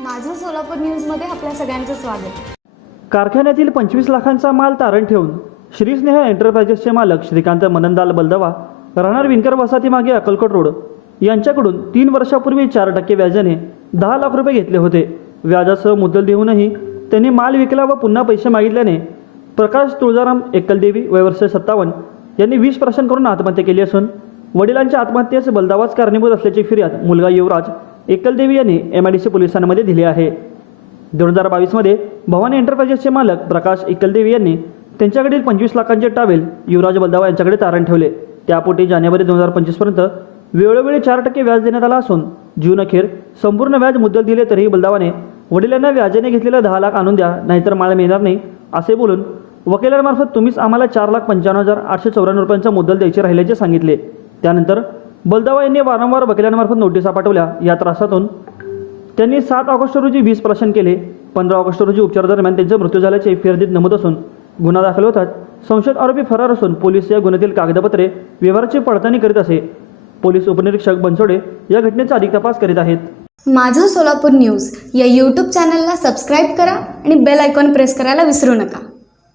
माझं सोलापूर न्यूजमध्ये आपल्या सगळ्यांचं स्वागत. कारखान्यातील पंचवीस लाखांचा माल तारण ठेवून श्रीस्नेह एंटरप्राइजेसचे मालक श्रीकांत मनंदाल बलदवा राहणार विणकर वसाहतीमागे अक्कलकोट रोड यांच्याकडून तीन वर्षापूर्वी चार टक्के व्याजाने दहा लाख रुपये घेतले होते. व्याजासह मुद्दल देऊनही त्यांनी माल विकला व पुन्हा पैसे मागितल्याने प्रकाश तुळजाराम एकलदेवी वयवर्ष सत्तावन्न यांनी विष प्राशन करून आत्महत्या केली असून वडिलांच्या आत्महत्येस बलदावाच कारणीभूत असल्याची फिर्याद मुलगा युवराज एकलदेवी यांनी एम आय डी सी पोलिसांमध्ये दिली आहे. दोन हजार बावीसमध्ये भवानी एंटरप्राइजेसचे मालक प्रकाश एकलदेवी यांनी त्यांच्याकडील पंचवीस लाखांचे टावेल युवराज बलदावा यांच्याकडे तारण ठेवले. त्यापोटी जानेवारी दोन हजार पंचवीसपर्यंत वेळोवेळी चार टक्के व्याज देण्यात आला असून जून अखेर संपूर्ण व्याज मुद्दल दिले तरीही बलदावाने वडिलांना व्याजाने घेतलेलं दहा लाख आणून द्या नाहीतर माल मिळणार नाही असे बोलून वकिलांमार्फत तुम्हीच आम्हाला चार लाख पंच्याण्णव हजार आठशे चौऱ्याण्णव रुपयांचा मुद्दल द्यायचे राहिल्याचे सांगितले. त्यानंतर बलदावा यांनी वारंवार वकिलांमार्फत नोटिसा पाठवल्या. या त्रासातून त्यांनी सात ऑगस्ट रोजी वीज प्राशन केले. पंधरा ऑगस्ट रोजी उपचारादरम्यान त्यांचा मृत्यू झाल्याचे फिरदीत नमूद असून गुन्हा दाखल होतात. संशयित आरोपी फरार असून पोलीस या गुन्ह्यातील कागदपत्रे व्यवहाराची पडताळणी करीत असे. पोलीस उपनिरीक्षक बनसोडे या घटनेचा अधिक तपास करीत आहेत. माझं सोलापूर न्यूज या यूट्यूब चॅनलला सबस्क्राईब करा आणि बेल आयकॉन प्रेस करायला विसरू नका.